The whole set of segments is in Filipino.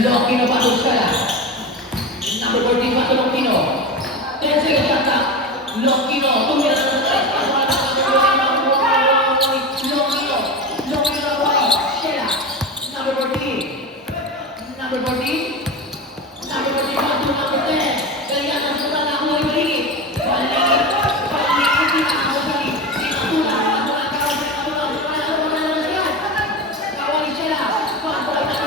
Lokino patong sala. Number 14 patong Lokino. 10 seconds shot clock. Lokino tumira sa strike. Lokino right. Shela. Number 14. Number 14. Number 14 patong number 10. Galian ang surat na huli balik. Balik. Tinakot balik. Tinatulak. Kawali Shela. Patong na lagi.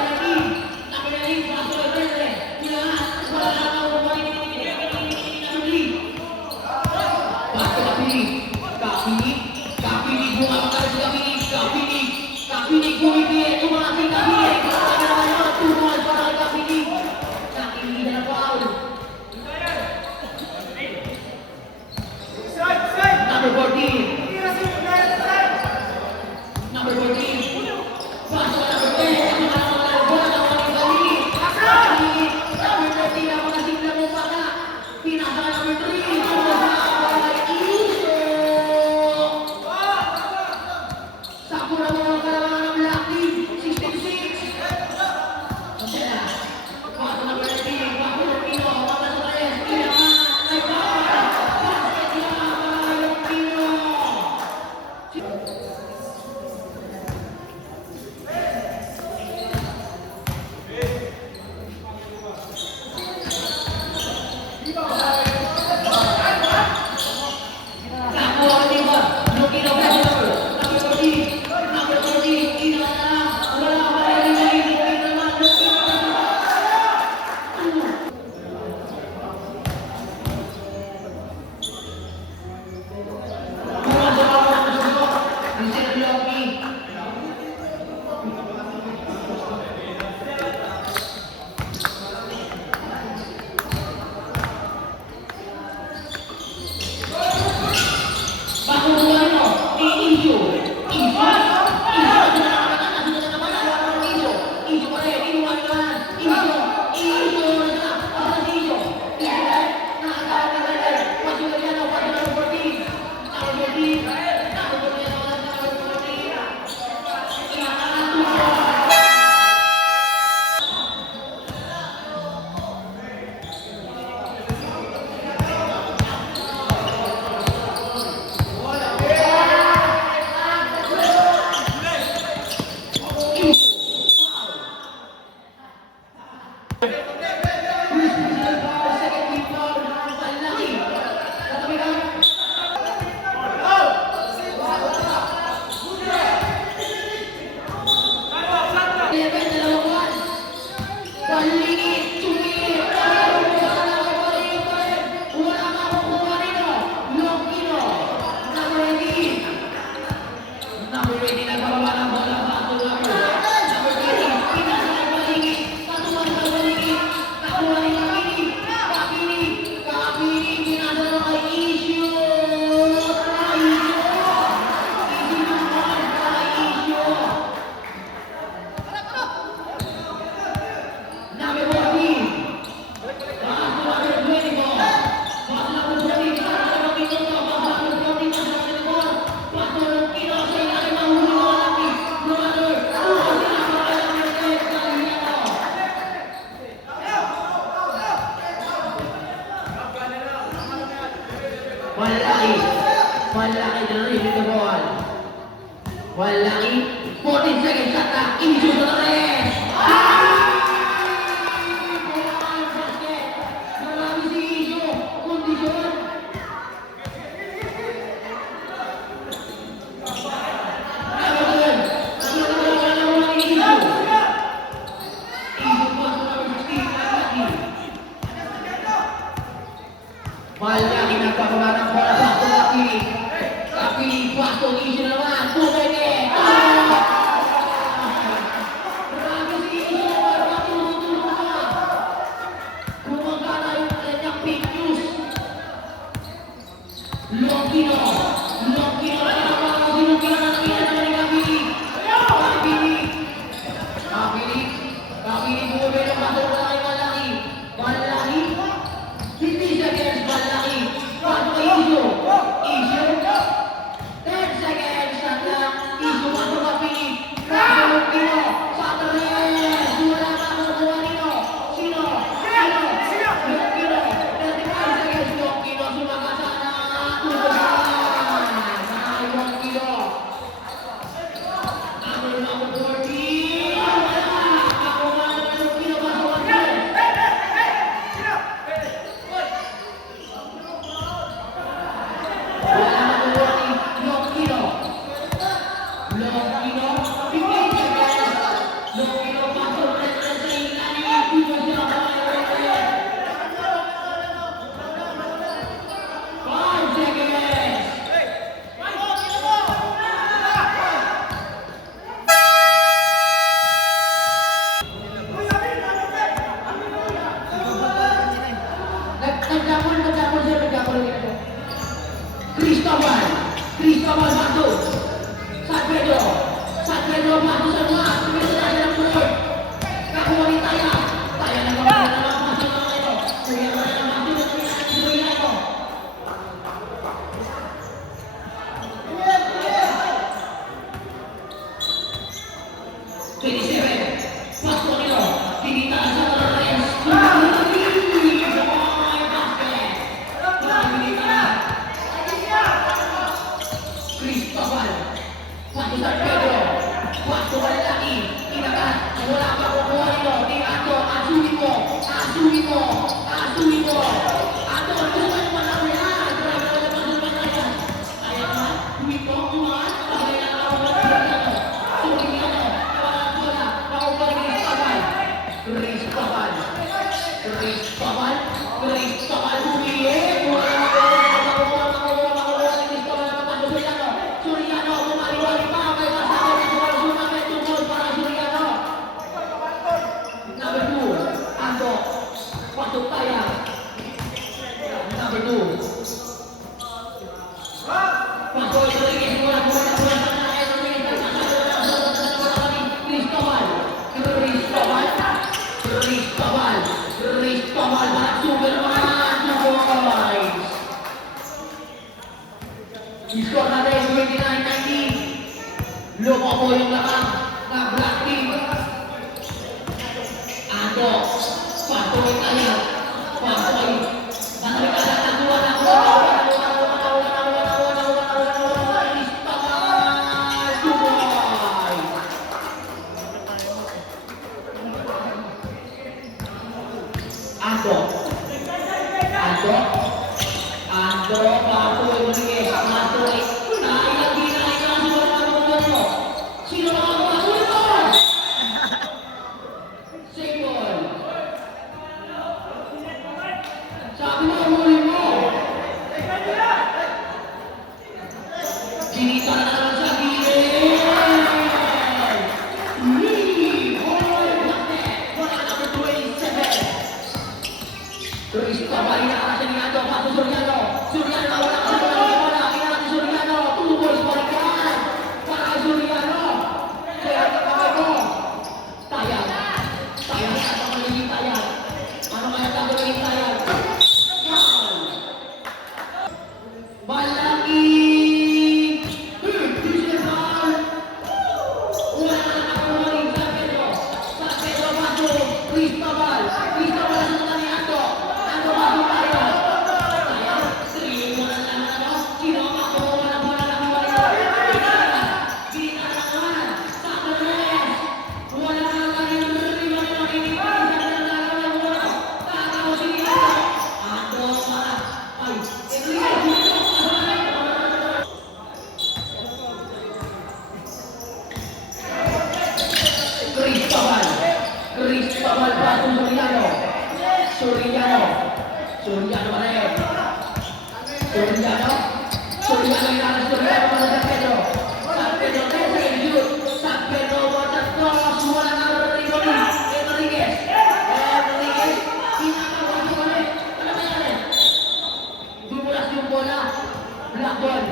Ando. Ando. Ando. Pato. Rodriguez. Pato. Nailang dinay na. Sino ang mga Sino ang mga Sibol! Sibol. Sabi mo, huli mo. Sinita na naman sa gilid. Cristobal, inaakas ni Ando, paso Soriano. Soriano, wala ka sa wala. Inaakas ni Soriano. Tubos, balikan. Para kay Soriano. Kaya kapagay mo. Tayag. Tayag na ito magiging tayag. Ano kaya ito magiging tayag? Foul. Malaki. Foul. Wala na nakakamaling sa Pedro. Sa Pedro, paso. Cristobal. Cristobal sa mga ni Ando. Ando, paso tayo. Tayag. Sino mo na lang ano? Sino ang makuha ng bola ng balik? Kita na naman. Sa Perez. Wala na lang yung riba na makikita. Sa nalala ng bola. Tatawa si Ando. Ando, para. Ay, Cristobal. Cristobal paso Soriano. Soriano. Soriano pa rin. Soriano. Soriano inalas Soriano para sa Pedro. Sa Pedro, Pedro, shoot. Sa Pedro, water cross. Wala na Rodrigo ni Enriquez. Enriquez. Pinakawa ko ulit. Ano nangyari? Dumulas yung bola. Black ball.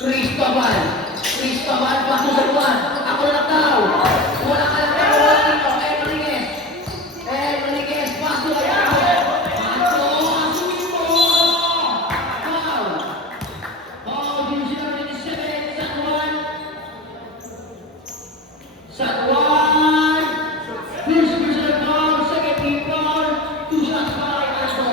Cristobal. Cristobal, paso sa luwan. Ako na daw. Wala ka lang kayo. Wala dito. Enriquez. Enriquez, paso na daw. Paso. Asuin mo. Foul. Foul. Division 27. San Juan. San Juan. First personal foul. Second team foul. 2 shots by Ando.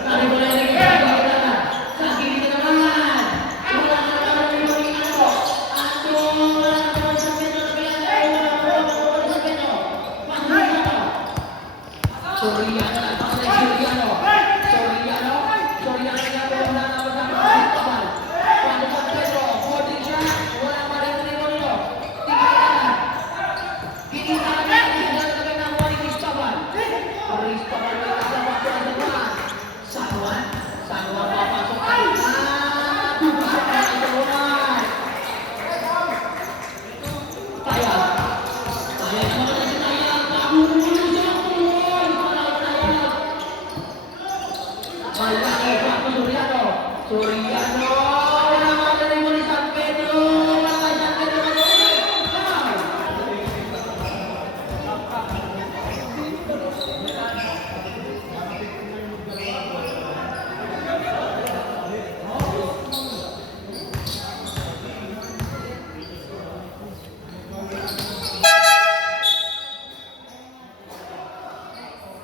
Tari mo na yung sa gilid na naman. Wala ka na naman yung mga Ando. Ando, wala na naman sa Pedro na kailangan. Wala sa Pedro. Paso na ito. Soriano na. Paso na Soriano. Soriano. Soriano na ito. Wala na naman sa Cristobal. Paso sa Pedro. Holding shot. Wala pa rin Rodrigo nito. Kinita na naman ng Juan Cristobal. Cristobal may kasama sa San Juan. San Juan. San Juan papasok ka. Tupak na ito naman. Tayag. Tayag naman na si Tayag. Pakukulo sa puwan. Parang Tayag. Malaki pa ako Soriano. Soriano. Wala mga galing mo ni San Pedro. Wala kay San Pedro na galing. Foul.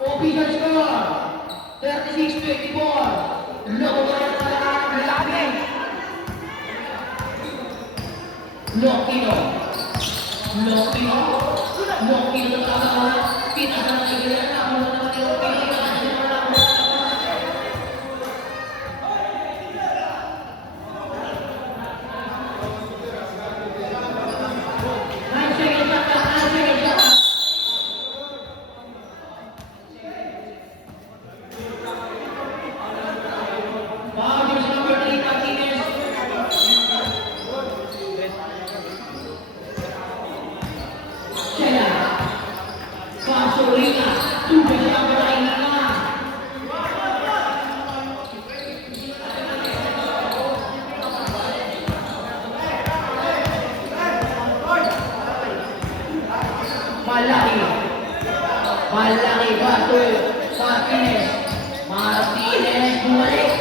Official score 36-24. Loko ba yan pala ang lapin? Lokino. Lokino. Lokino na talaga ako. Pinasa na nagigilala na ako na naman yung Lokino. Pinasa na naman ako. Nine seconds shot na. 9 seconds shot na. Foul, jersey number 3, Martinez. Sela. Pasolina. Tubig siya ang patayin na. Malaki. Malaki battle. Martinez. Martinez bumalik.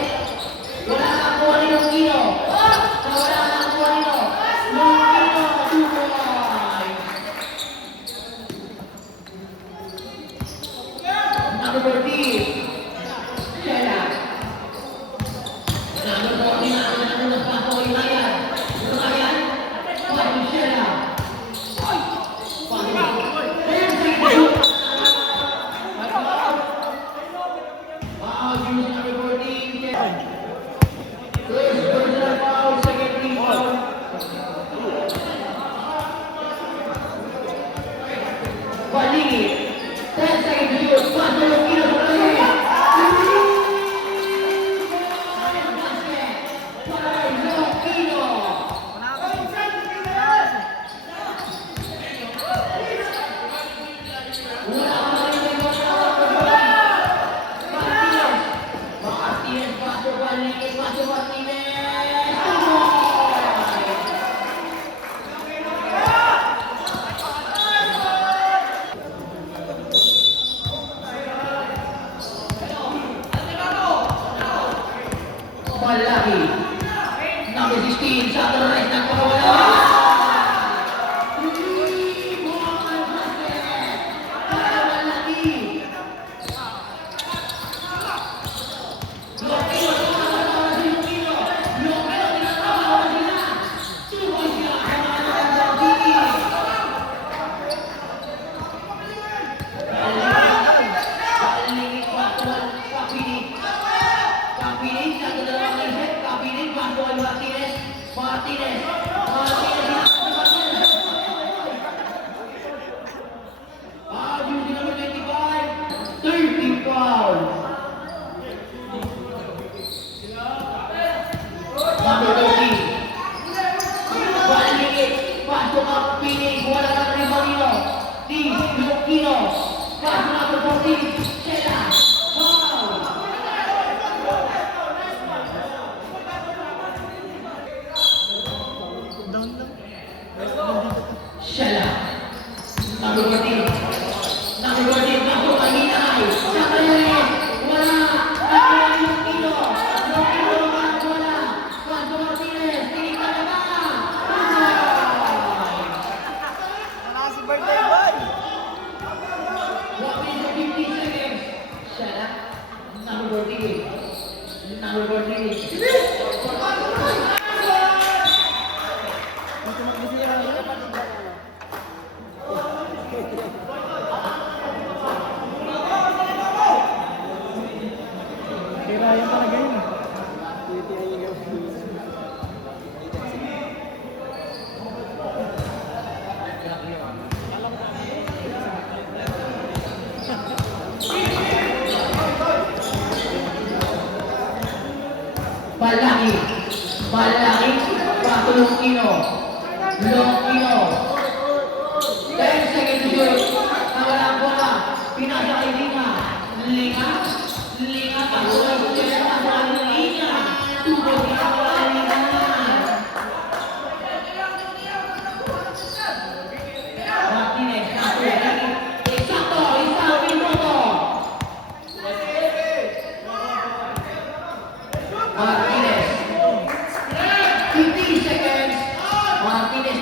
Wala kang kuha ni Longino. Wala kang kuha ni Longino. Tumoy. Number 14. Shela. Number 14 na ang nakunod pa po. Ilayan. Ilayan. Paano Shela. Malaki. Number 16 sa Torres nagpakawala. Martinez. Using number 25. 30 foul. Number 30. Balik. Pasok ang pinig. Wala na rin Marino. Di Longino. Pasok number 14. Shela. Foul. Shela. Number 14. Number 14. Pasok ang hinay. Sakayan. Wala. Longino. Longino. Wala. Pasok Martinez. Tingin ka na ba? Wala si birthday boy! 1 minute and 50 seconds. Shela. Number 14. Number 14. Ito magbisira yung kapatid na ano. Kira yan talaga yun. Malaki. Malaki. Pato Longino. Longino. 10 seconds to shoot. Nawala ang bola. Pinasa kay Linga. Linga. Linga. Pagulay. Pinasa kay Linga. Tubos na wala Linga. Martinez. Eksakto. Isang minuto. Martinez. 50 seconds. Martinez.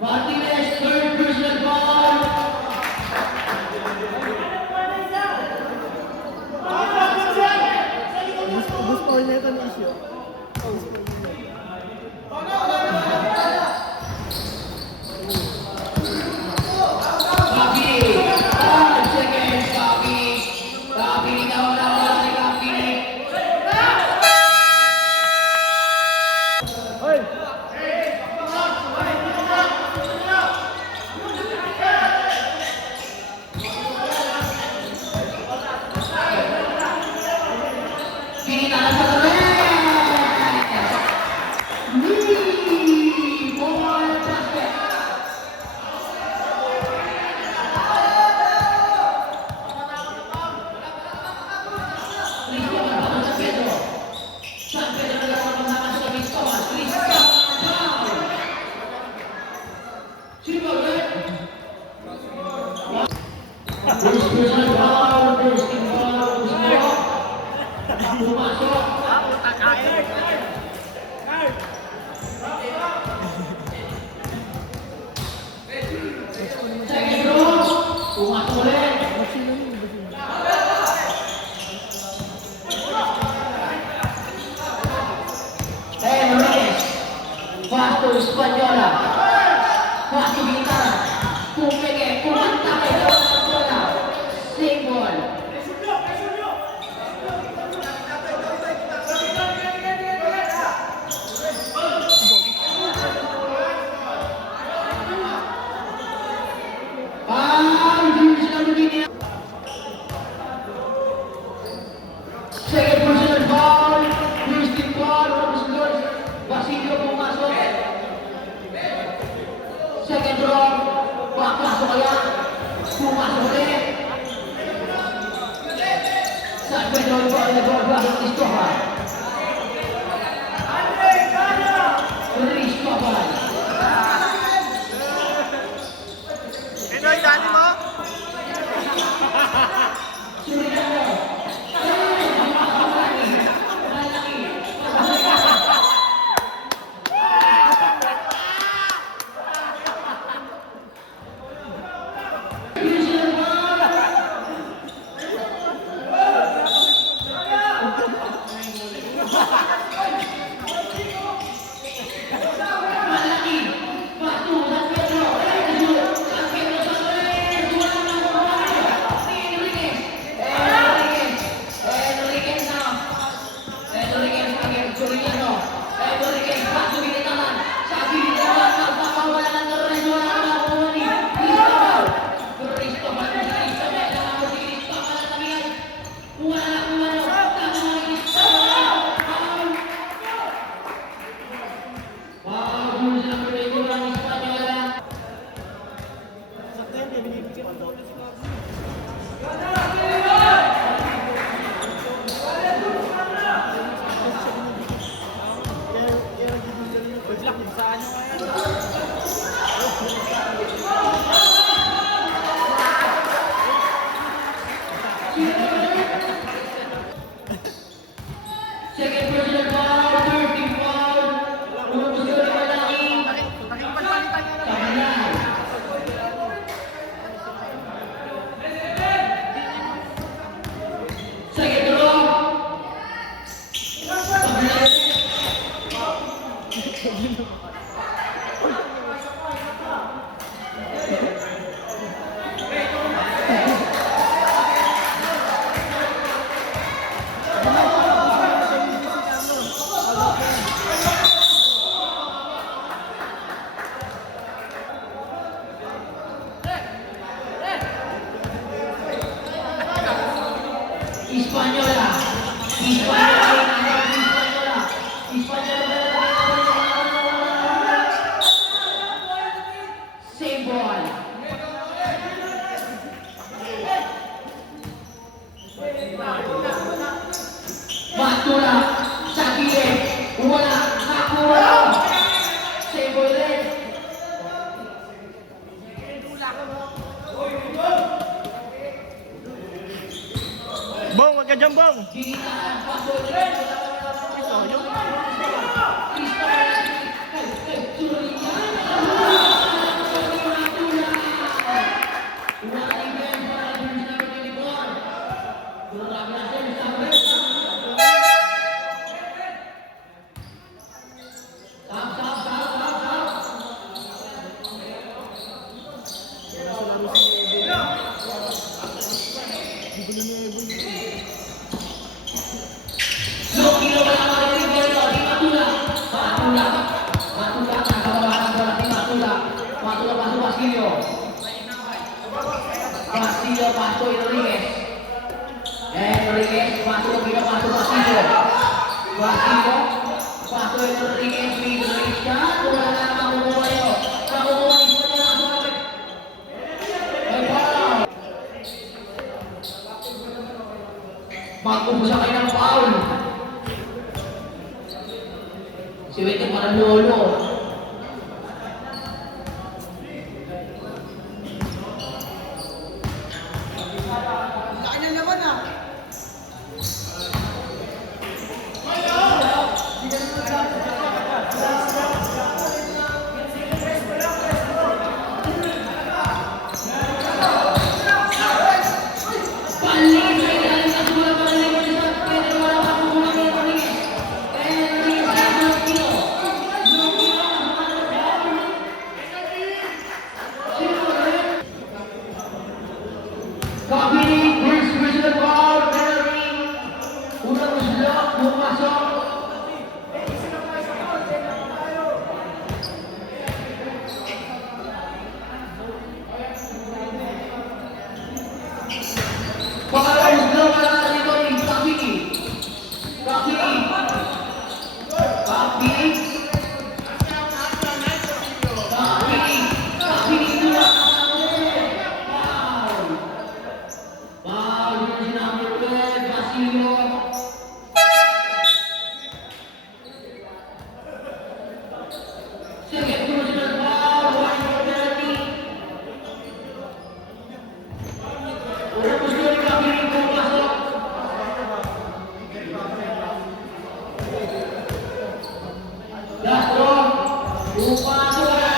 Martinez, third personal foul. Gusto ko nito ng issue. Bobby, 5 seconds, Bobby. Bobby, nawala si Bobby. Hoy! Pinitahan sa red. Ball basket. Cristobal, vamos San Pedro. San Pedro nagkaroon ng naman sa Cristobal. Cristobal, foul. Sino ba ulit? First personal foul, first team foul, pumasok. Second row, pumasok ulit. Sino yun? Enriquez, Pasto Española, Pasto Militar, Pumege, Pumanta kay Española, Single. Hindi sila lumini. Second personal foul, Christian foul, Ramos Basilio pumasok. Second row, papasok kaya, pumasok ulit. San Pedro nag-ball Cristobal. Cristobal. Pinoy, dali mo? Suriname. Sakto yan, binibigyan ko doon. Good luck din sa ano ngayon. Second personal foul, third team foul. Umubos na rin malaki. Kabilang. Second row. Kabilang. Española. Same ball. Matura, Sakire, wala, nakuha. Same ball rin. Bong, wag ka dyan, Bong! Ginitaan, paso rin. Iso, yung... Lokino wala ka rin dito. Di Matula. Matula. Matula. Nakabawasan bola si Matula. Matula pasok Basilio. Basilio pasok Enriquez. Enriquez pasok pinapasok Basilio. Basilio pasok Enriquez. Enriquez wala na makukuha yun. Makukuha ito niya ang sumapit. Ay foul. Magpupusa kayo ng foul. Si Wete parang lolo. Laki ng laman ah. Kabini, Chris Paul, Henry, unang uslok, pumasok. Pangalawang uslok, wala na dito ni Kabini. Kabini. Kabini. Kabini. Kabini dua. Foul yung sinabi ko Basilio. Second personal foul, one for penalty. Unang gusto ni Kabini pumasok. Castro, pumasok na.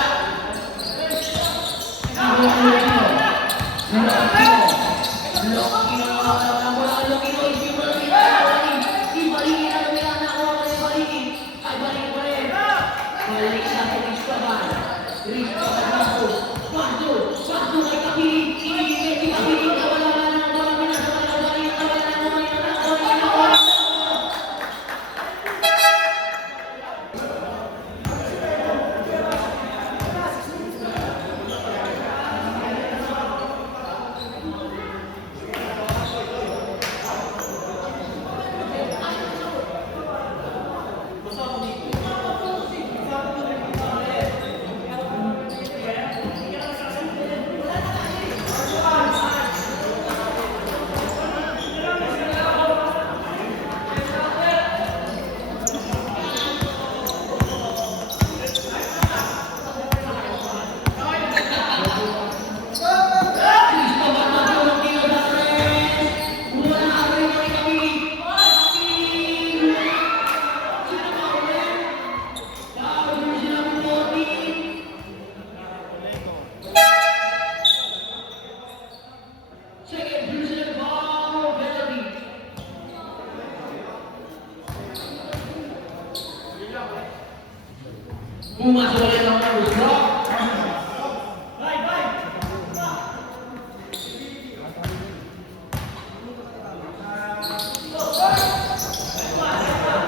Pumasok ulit ang uslok.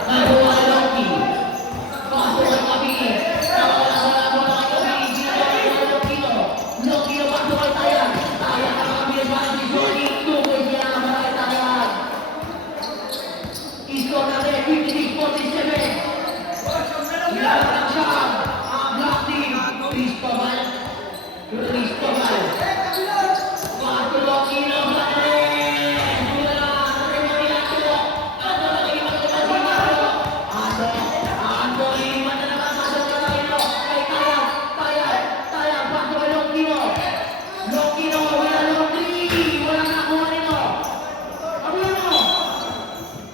Nakuha si Loki. Pasok ang Kabini. Nawala bola kay Kabini. Ginagawa kay Lokino. Lokino pasok kay Tayan. Tayan ang nakabilis para si Jordi. Tukoy siya ang mga kay Tayan. Isko natin, 56-47. Ilalang siya ang black team. Cristobal. Pasok Lokino.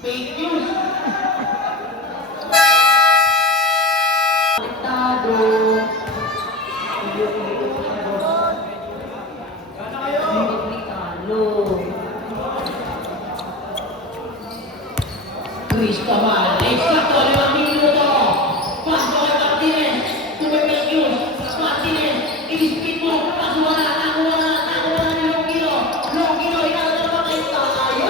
Fake news. Konektado. Cristobal, eksakto 5 minuto. Pasok kay Martinez. Tumipik yun. Martinez, i-speed mo. Nakuha na ni Lokino. Lokino, inala naman kay Tayan.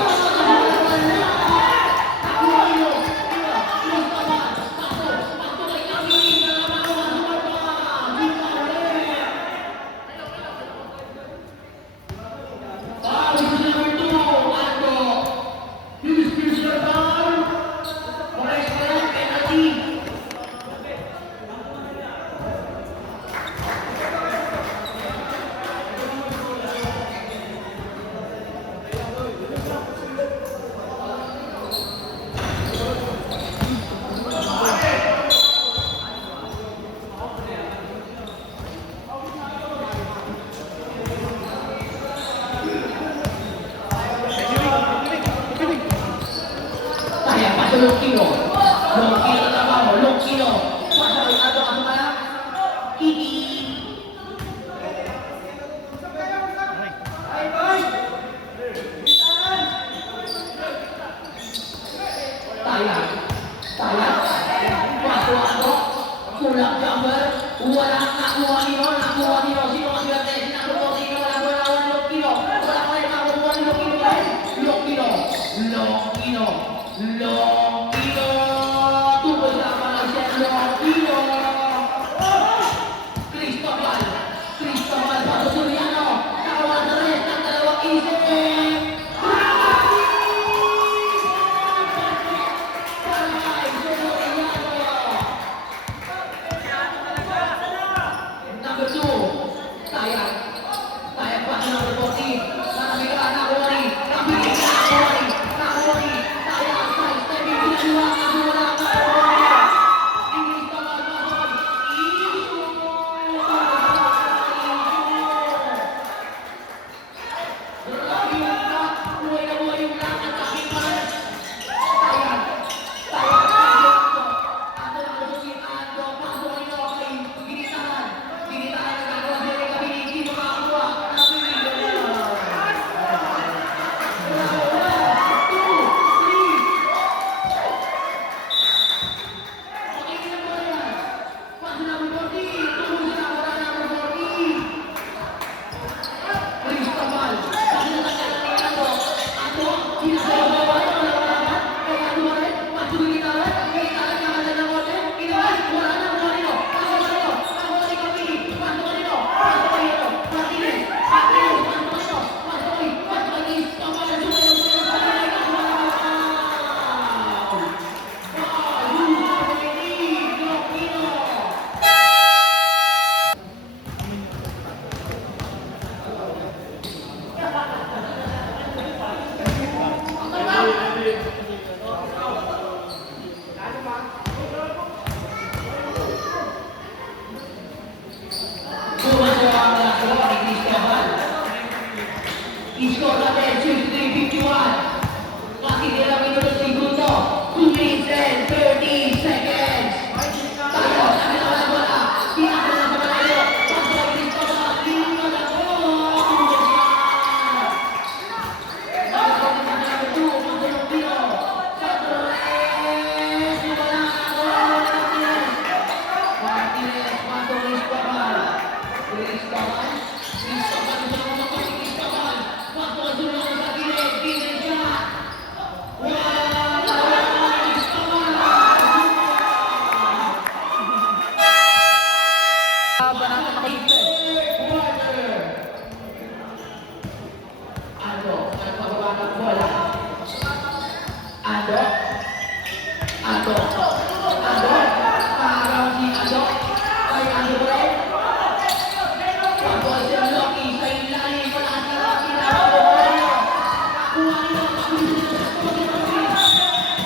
Score natin, 63-51. Nakitira minuto segundo. 2 minutes and 30 seconds. Tayo, sabi na wala bola. Tinako na sa malayo. Pagkakilis pa ba? Lino na ko. Tumbos yan. Nakakot na number 2. Magulong tiro. Sa Torres. Wala na ko. Martinez. Martinez pa ba? Cristobal. Cristobal. Cristobal. Pagkasunod sa gilid. Gilid siya. Banatan ako dito eh. Ando, ang pababa ng bola. Ando. Ando. Ando. Parang si Ando. Ay, Ando ba rin? Pagod si Loki sa ilalim. Wala na Loki na ako. Kuha nyo. Mabilis na sila. Mabilis yung bola.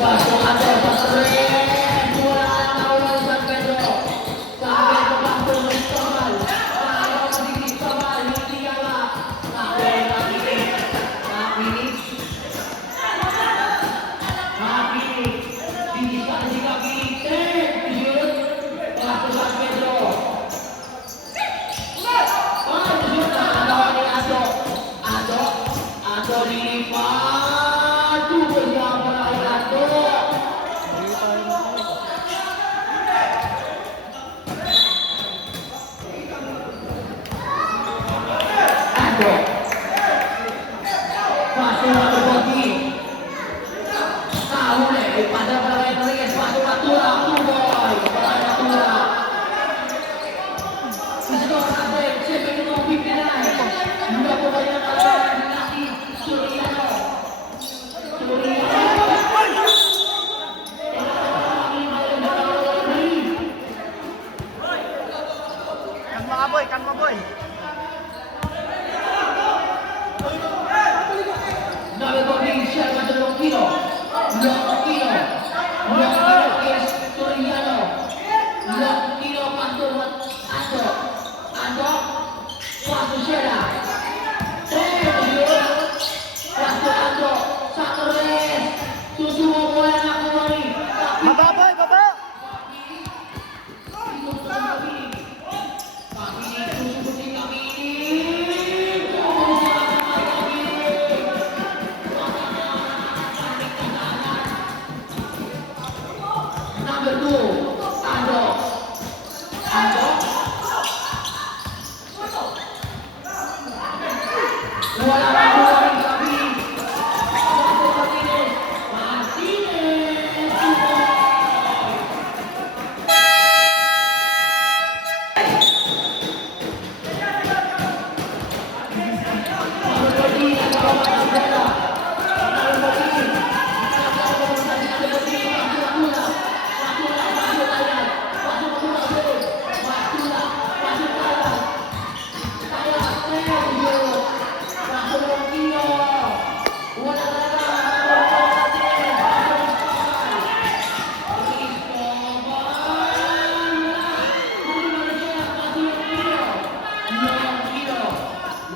Pasok ato sa Torres. Wala ang naulan sa San Pedro. San Pedro Castro ng Cristobal. Ayaw si Cristobal. Hindi ka ba? Nakinig. Tuloy niya ang Ando. Hindi tayo na. Ando. Paso na Boti. Nahuli. Pada Barangay Rodriguez. Paso na Tura. Tuboy. Barangay na Tura. Iskor natin. Siyempre ito ang 59. Mula po kayo ng kalaban. Naki Suriano. Kan mo boy. Number 14, Sherman Lonquino. Lonquino is Soriano. Lonquino, Paso, Ando. Ando, Paso Shera. Paso Ando, Satorres. Susubo mo yan ako rin. Baba boy, baba. Number 2, Ando. Ando. Wala pa po rin kami. Martinez. Martinez. Number 14, nagawa ng bola. Number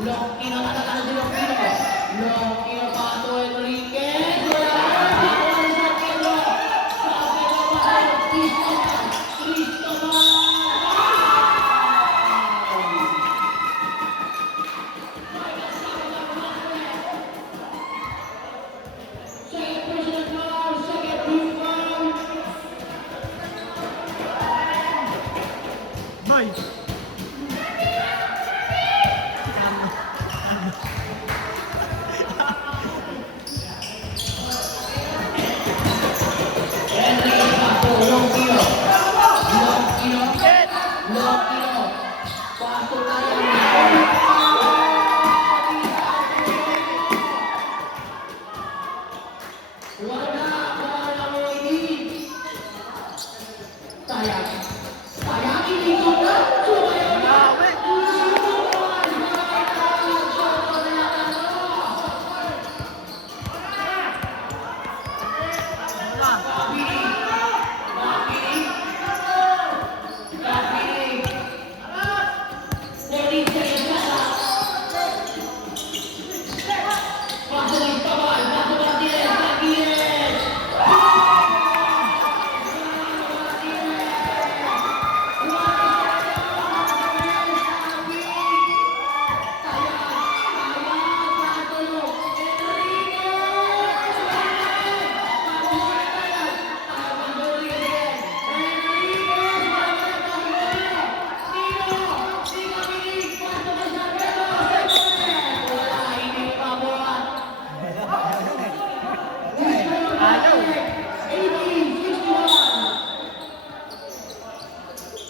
Lonquino natatanong si Lonquino. Lonquino Paso Enriquez. Boy.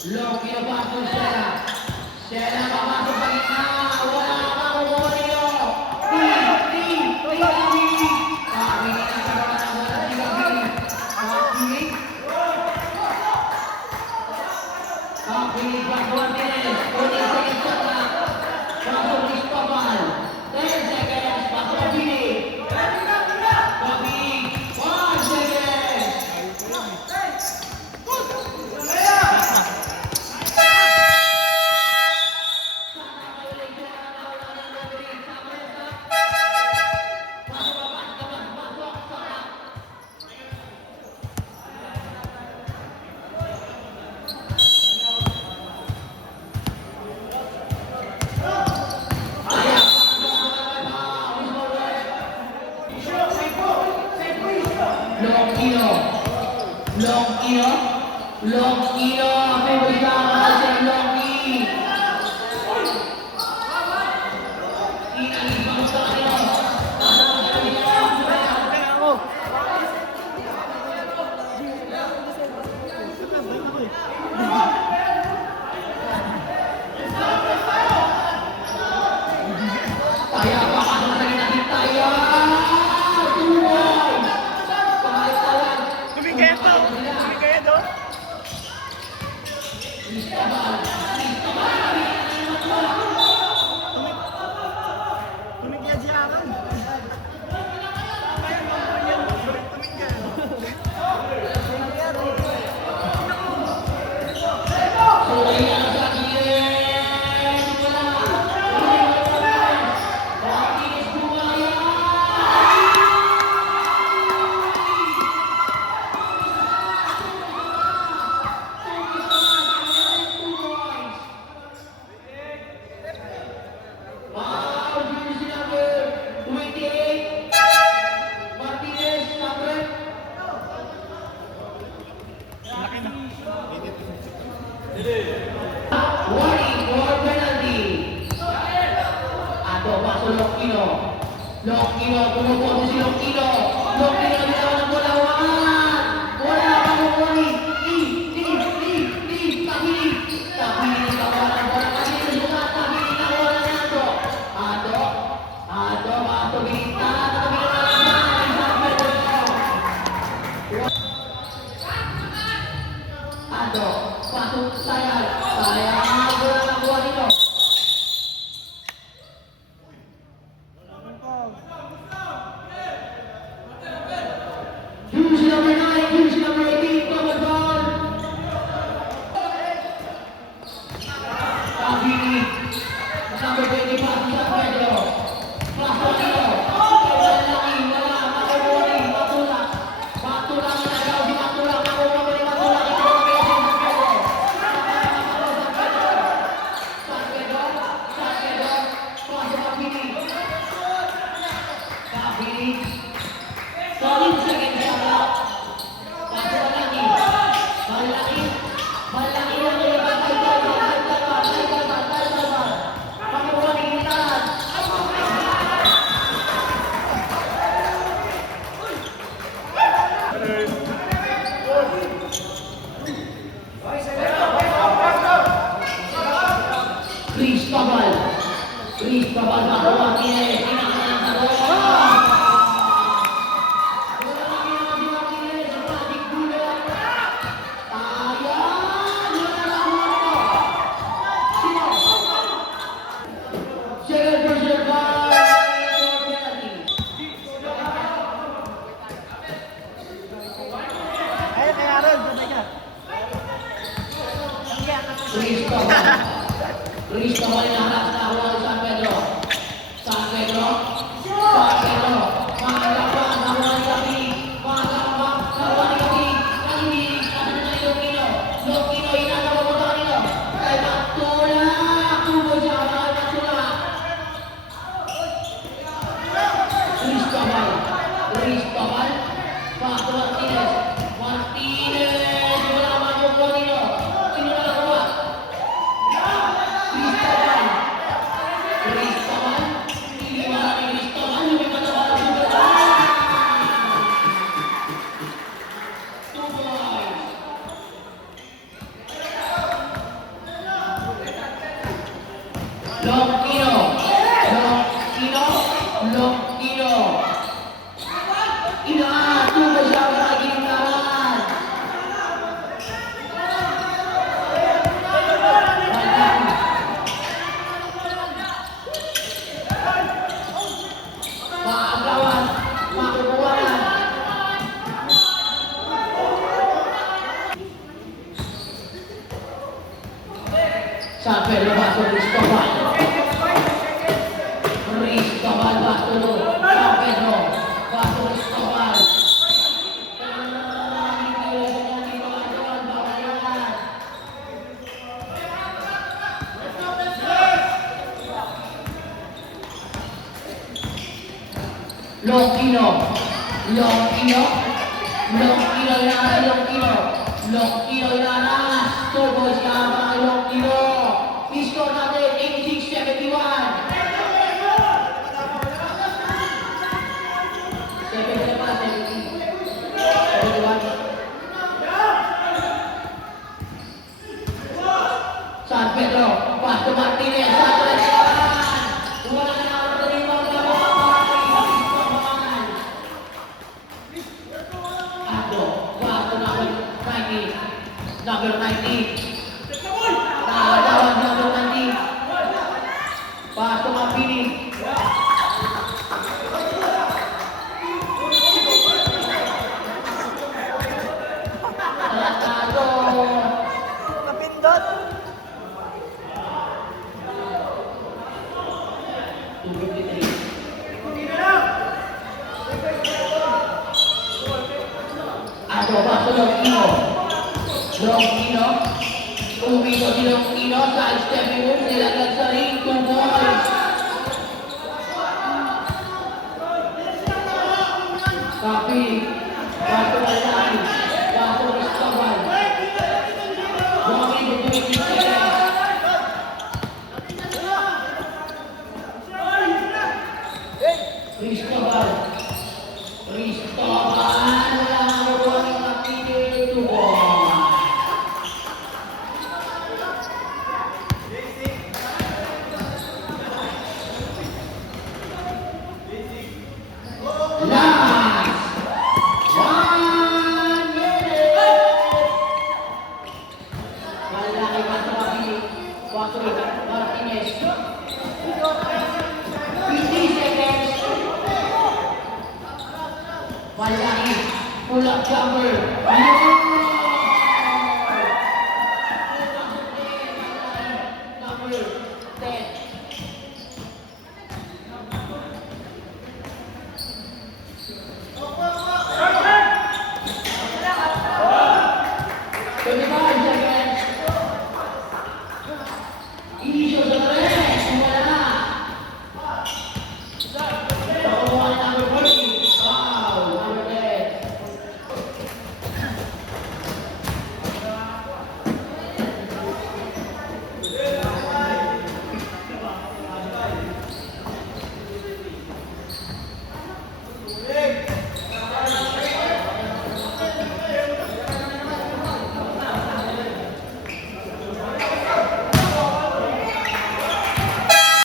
Lonquino Paso Shera. Shera papasok sa gitna. Wala pa Kukurio. Kami. Kami na sa mga nabola si Kami. Kami Paso Martinez. 40 seconds shot na. Paso Cristobal. 10 seconds. Paso Kami. Kami. 1 second. Longkino. Longkino. Longkino. May bersama si Longki. Inalis bangsa niyo. Kaya pasok na rin natin tayo. Tuloy. Pangalatawan. Tumigay ito! Tumigay ito! Tumigay si Aaron! Warning for penalty. Ato pasok Longkino. Longkino, pumupunta si Longkino. Longkino binawan ng bulawan. Wala pa kumuli. Tabili. Tabili ka wala ng bola. Tabili suka. Tabili na wala na ito. Ato, binita. Tabili na Ato, pasok sayang. Sayang, bola ng buwan nito. Jersey number 9, jersey number 18, cover ball. Tabili. Number 20, pasok sa Pedro. Pasok nito. Wala lagi, wala. Makukunin, matulak. Matulak na daw si Matulak. Makukunin, matulak. Ito ang mesin sa Pedro. San Pedro. Pasok Tabili. Tabili. Solid sa ganda. Pasok lagi. Malaki. Malaki na nila. Pakukunin kita. Cristobal bajo Martínez, Martínez, Ay, kay Aaron! Sabay ka! Cristobal yang harap tahu San Pedro. Mengagapkan Nawani Kami. Nawani Kami. Kali ini ada dengan Longkino. Longkino ini ada pemuda Longkino. Kay Matulak. Tubuh siapa Matulak. Cristobal. Pato Martínez. Bola masuk Longkino. Ini adalah kuat. Cristobal. Ini mana nih Cristobal? Lebih pada bola juga. Two boys. Longkino. Ina, tubuh siapa lagi di kanan? Longino. Longino. Longino inaras, Longino. Longino inaras. Turbo siapa kay Longino. Iskor natin, 86-71. 70 pa, 70. 71. San Pedro, Pasto Martinez, satu lagi lawan. Wala na ako terima Ado, Pasto number 90. Number 90. Lawan number 90. Pasto Martinez. Tratado. Napindot. 253. Ado, Pasto Longino. Longino. Umino si Longino, side step move, nilaglag sa ring, 2 points. Tapi, Pasto Malaki, Pasto Cristobal. 1 minute 20 seconds. Cristobal. Cristobal. Wala nga nakuha ng napili. 2 points. Last 1 minute. Malaki pa sa kapili. Martinez. 50 seconds. Malaki. Pull up jumper. Yun!